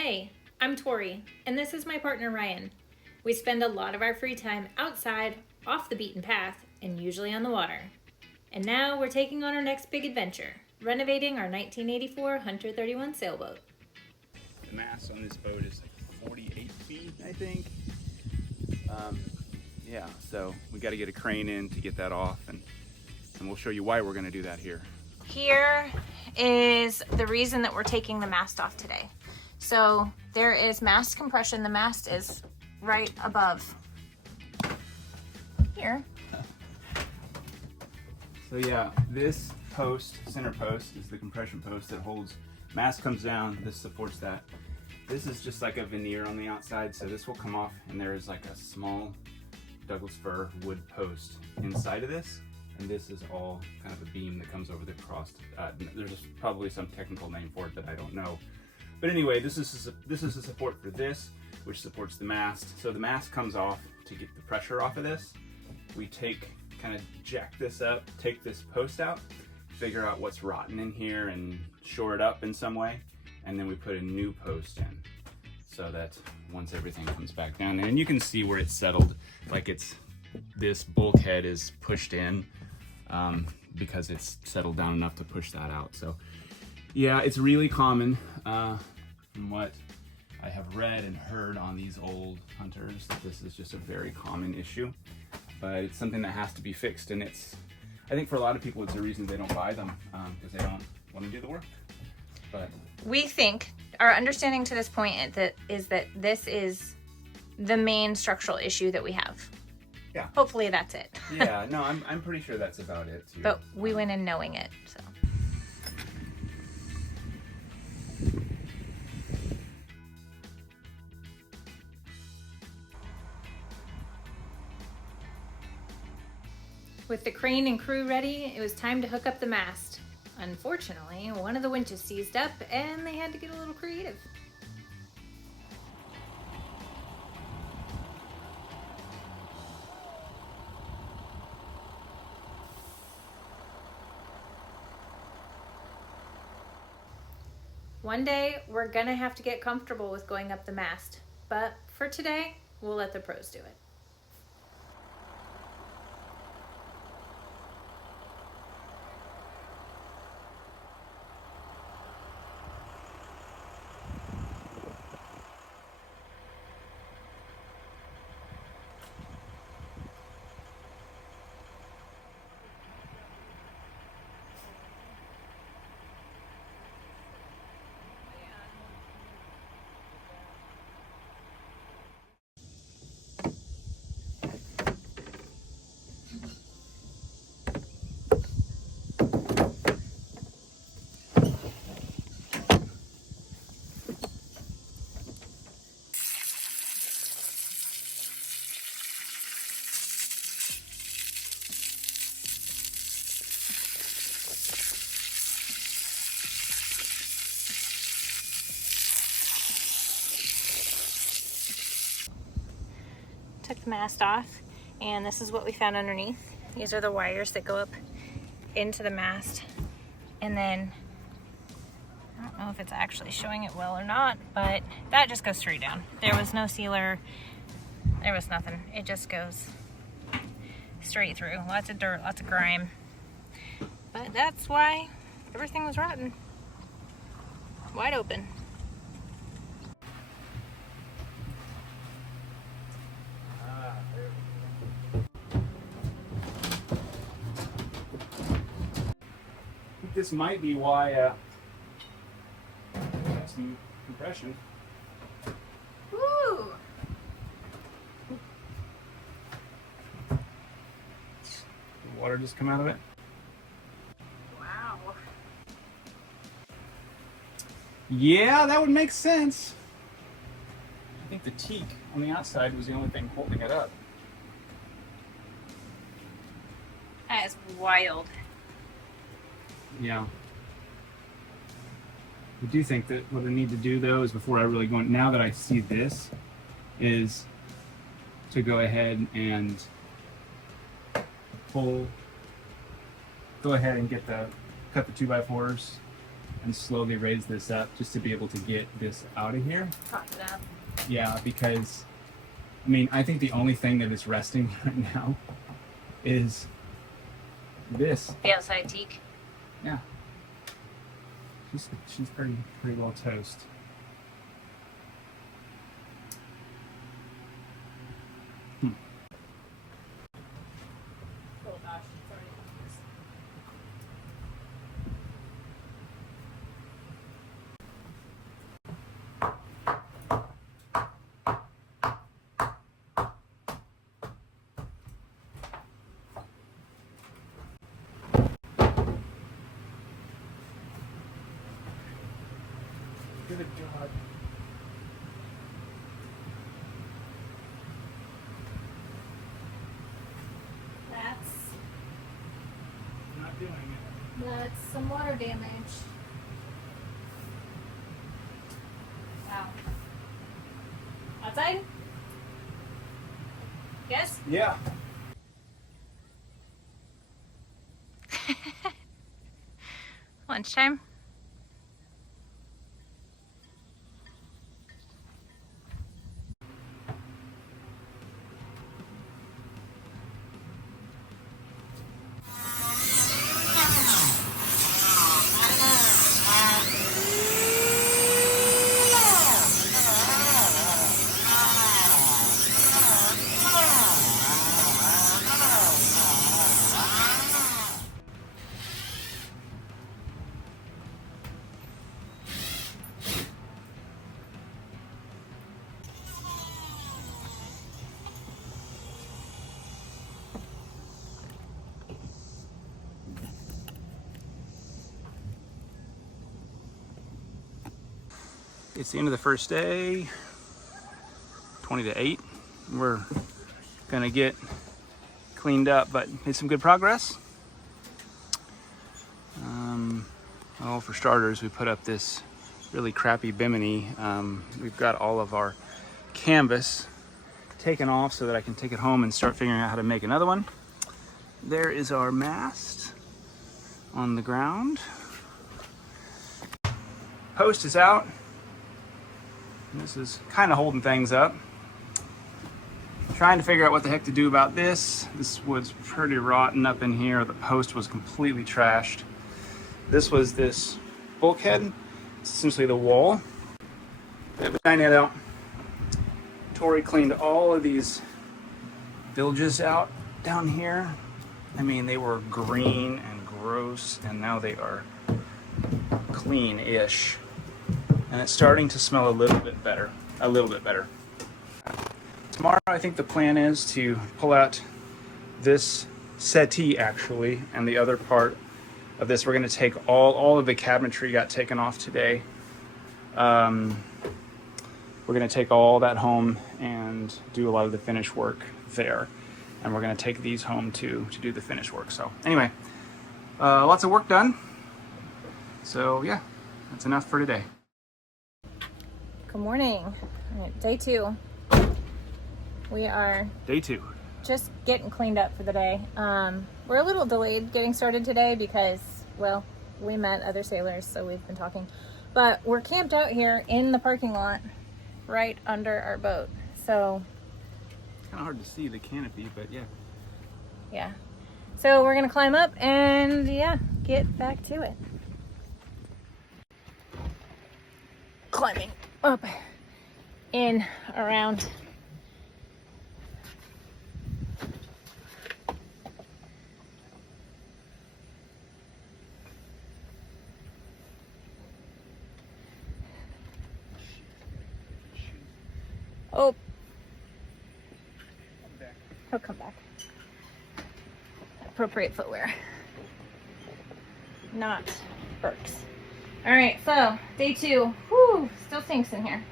Hey, I'm Tori, and this is my partner Ryan. We spend a lot of our free time outside, off the beaten path, and usually on the water. And now we're taking on our next big adventure, renovating our 1984 Hunter 31 sailboat. The mast on this boat is like 48 feet, I think. Yeah, so we got to get a crane in to get that off, and we'll show you why we're going to do that here. Here is the reason that we're taking the mast off today. So there is mast compression. The mast is right above here. So yeah, this post, center post, is the compression post that holds, mast comes down, this supports that. This is just like a veneer on the outside, so this will come off, and there is like a small Douglas fir wood post inside of this, and this is all kind of a beam that comes over the cross. There's probably some technical name for it that I don't know. But anyway, this is a support for this, which supports the mast. So the mast comes off to get the pressure off of this. We kind of jack this up, take this post out, figure out what's rotten in here and shore it up in some way, and then we put a new post in so that once everything comes back down, and you can see where it's settled, like this bulkhead is pushed in because it's settled down enough to push that out. So yeah, it's really common from what I have read and heard on these old Hunters. This is just a very common issue, but it's something that has to be fixed, and I think for a lot of people it's the reason they don't buy them, because they don't want to do the work. But we think our understanding to this point is that this is the main structural issue that we have. Yeah. Hopefully that's it. Yeah, no, I'm pretty sure that's about it too. But we went in knowing it, so. With the crane and crew ready, it was time to hook up the mast. Unfortunately, one of the winches seized up and they had to get a little creative. One day, we're gonna have to get comfortable with going up the mast, but for today, we'll let the pros do it. Took the mast off, and this is what we found underneath. These are the wires that go up into the mast, and then I don't know if it's actually showing it well or not, but that just goes straight down. There was no sealer, there was nothing. It just goes straight through. Lots of dirt, lots of grime, but that's why everything was rotten, wide open. This might be why got some compression. Woo! The water just come out of it. Wow. Yeah, that would make sense. I think the teak on the outside was the only thing holding it up. That is wild. Yeah. I do think that what I need to do though is, before I really go in, now that I see this, is to go ahead and go ahead and cut the 2x4s and slowly raise this up just to be able to get this out of here. Prop it up. Yeah, because I mean, I think the only thing that is resting right now is this. The outside teak. Yeah. She's pretty well toast. Oh gosh, it's already Good God. Not doing it. That's some water damage. Wow. Outside? Yes? Yeah. Lunchtime? It's the end of the first day, 20 to 8. We're gonna get cleaned up, but made some good progress. Well, for starters, we put up this really crappy bimini. We've got all of our canvas taken off so that I can take it home and start figuring out how to make another one. There is our mast on the ground. Post is out. This is kind of holding things up. Trying to figure out what the heck to do about this. This wood's pretty rotten up in here. The post was completely trashed. This was this bulkhead. It's essentially the wall. I have a dinette out. Tori cleaned all of these bilges out down here. I mean, they were green and gross, and now they are clean-ish. And it's starting to smell a little bit better. Tomorrow, I think the plan is to pull out this settee, actually, and the other part of this. We're going to take all of the cabinetry got taken off today. We're going to take all that home and do a lot of the finish work there. And we're going to take these home to do the finish work. So anyway, lots of work done. So yeah, that's enough for today. Good morning. All right, day 2. We are Day 2. just getting cleaned up for the day. We're a little delayed getting started today because, well, we met other sailors, so we've been talking. But we're camped out here in the parking lot right under our boat. So, Kind of hard to see the canopy, but yeah. yeah. So we're gonna climb up and, yeah, get back to it. Climbing up, in, around. Oh, he'll come back. Appropriate footwear. Not Burks. All right, so day 2. Whew, still stinks in here.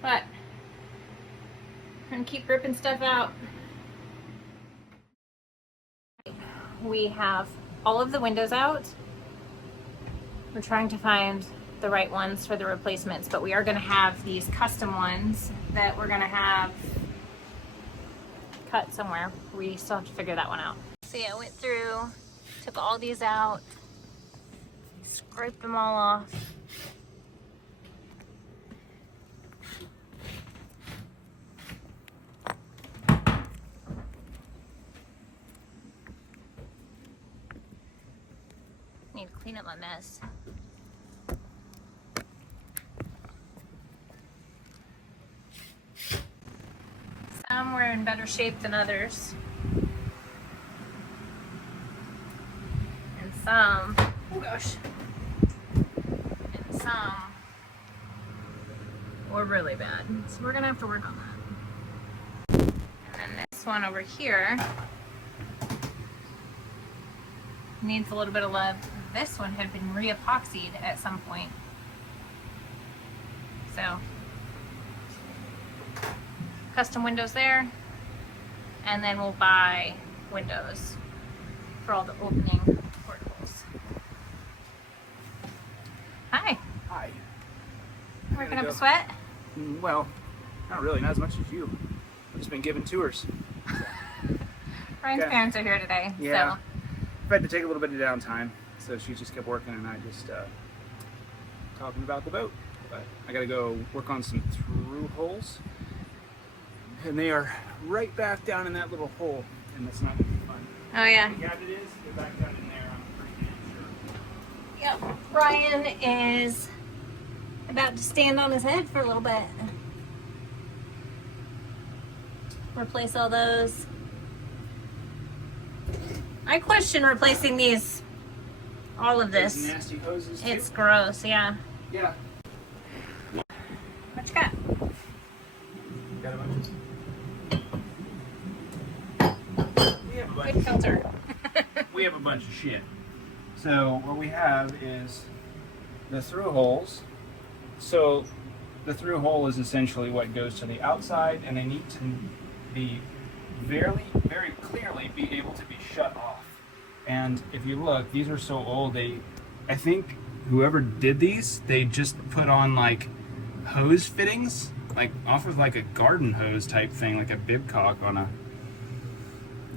But I'm gonna keep ripping stuff out. We have all of the windows out. We're trying to find the right ones for the replacements, but we are gonna have these custom ones that we're gonna have cut somewhere. We still have to figure that one out. So yeah, I went through, took all these out, scrape them all off. Need to clean up my mess. Some were in better shape than others. And some, oh gosh, and some were really bad. So we're gonna have to work on that. And then this one over here needs a little bit of love. This one had been re-epoxied at some point. So, custom windows there. And then we'll buy windows for all the opening portholes. Hi. Hi. Working up a sweat? Well, not really, not as much as you. I've just been giving tours. Ryan's parents are here today. Yeah. So. I've had to take a little bit of downtime, so she just kept working and I just talking about the boat. But I gotta go work on some through holes. And they are right back down in that little hole, and that's not gonna be fun. Oh yeah. The cabinet is, they're back down in there, I'm pretty damn sure. Yep. Ryan is about to stand on his head for a little bit. Replace all those. I question replacing these, all of Those this. nasty hoses too? It's gross, yeah. Yeah. What you got? Got a bunch we have a bunch Good filter. we have a bunch of shit. So what we have is the through holes. So the through hole is essentially what goes to the outside, and they need to be very clearly be able to be shut off. And if you look, these are so old, I think whoever did these, they just put on like hose fittings, like off of like a garden hose type thing, like a bib cock on a,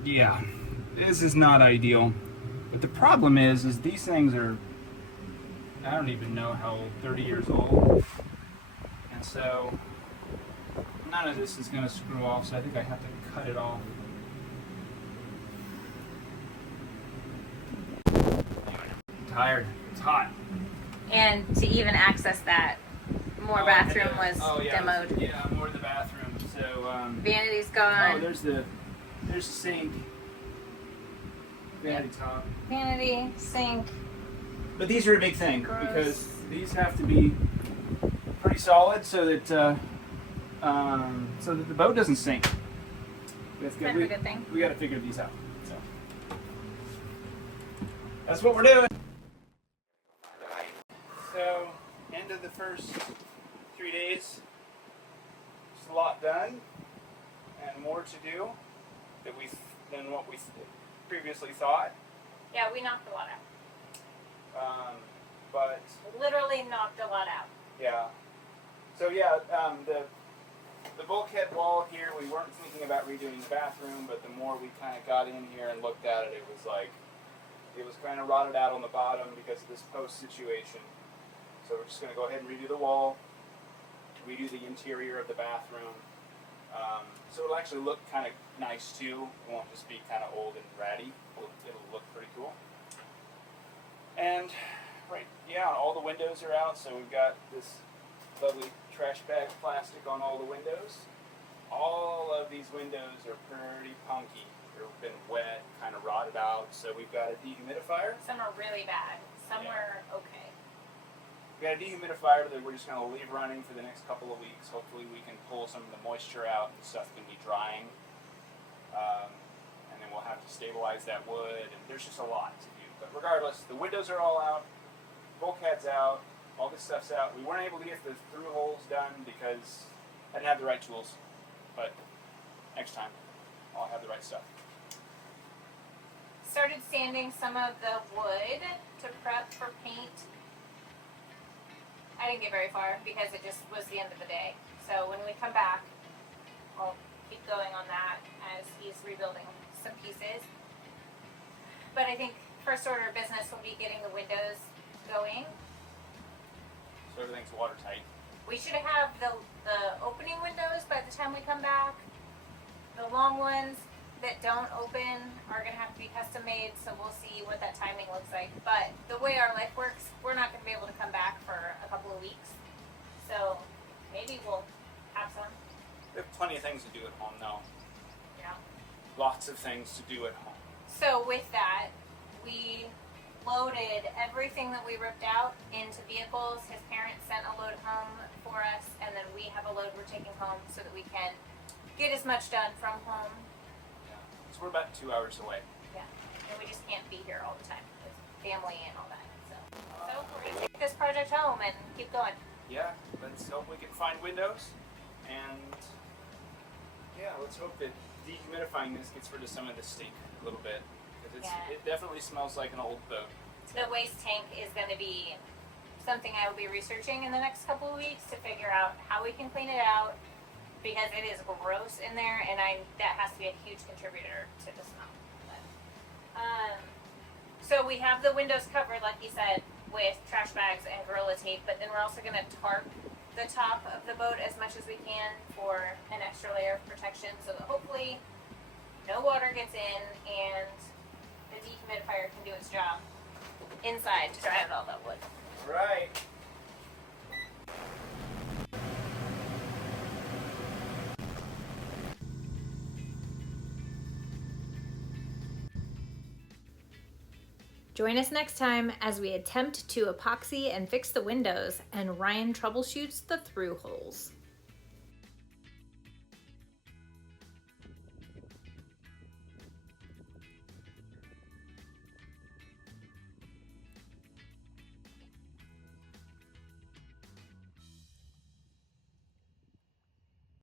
yeah, this is not ideal. But the problem is these things are, I don't even know how old, 30 years old. And so none of this is going to screw off, so I think I have to cut it off. I'm tired. It's hot. And to even access that, more bathroom was yeah, demoed. Yeah, more of the bathroom. So Vanity's gone. oh, there's the sink. Vanity top. Vanity, sink. But these are a big thing Gross. because these have to be pretty solid so that the boat doesn't sink. That's kind of a good thing. We got to figure these out. So that's what we're doing. So end of the first 3 days. Just a lot done and more to do than what we previously thought. Yeah, we knocked a lot out. But Literally knocked a lot out. yeah. So yeah, the bulkhead wall here, we weren't thinking about redoing the bathroom, but the more we kind of got in here and looked at it, it was kind of rotted out on the bottom because of this post situation. So we're just going to go ahead and redo the wall, redo the interior of the bathroom. So it'll actually look kind of nice too. It won't just be kind of old and ratty. It'll look pretty cool. And all the windows are out, so we've got this lovely trash bag plastic on all the windows. All of these windows are pretty punky. They've been wet, kind of rotted out, so we've got a dehumidifier. Some are really bad. Some were okay. We got a dehumidifier that we're just going to leave running for the next couple of weeks. Hopefully we can pull some of the moisture out and stuff can be drying. And then we'll have to stabilize that wood, and there's just a lot to do. But regardless, the windows are all out, bulkhead's out, all this stuff's out. We weren't able to get the through holes done because I didn't have the right tools. But next time, I'll have the right stuff. Started sanding some of the wood to prep for paint. I didn't get very far because it just was the end of the day. So when we come back, I'll keep going on that as he's rebuilding some pieces. But I think first order of business will be getting the windows going. So everything's watertight. We should have the opening windows by the time we come back. The long ones that don't open are gonna have to be custom made, so we'll see what that timing looks like. But the way our life works, we're not gonna be able to come back for a couple of weeks. So maybe we'll have some. We have plenty of things to do at home though. Yeah. Lots of things to do at home. So with that, we loaded everything that we ripped out into vehicles. His parents sent a load home for us, and then we have a load we're taking home so that we can get as much done from home. Yeah. So we're about 2 hours away. Yeah, and we just can't be here all the time with family and all that. So we're gonna take this project home and keep going. Yeah, let's hope we can find windows, and yeah, let's hope that dehumidifying this gets rid of some of the stink a little bit, because Yeah. it definitely smells like an old boat. The waste tank is going to be something I will be researching in the next couple of weeks to figure out how we can clean it out, because it is gross in there, and that has to be a huge contributor to the smell. But, so we have the windows covered, like you said, with trash bags and Gorilla Tape, but then we're also going to tarp the top of the boat as much as we can for an extra layer of protection, so that hopefully no water gets in and the dehumidifier can do its job inside to dry out all that wood. Right. Join us next time as we attempt to epoxy and fix the windows, and Ryan troubleshoots the through holes.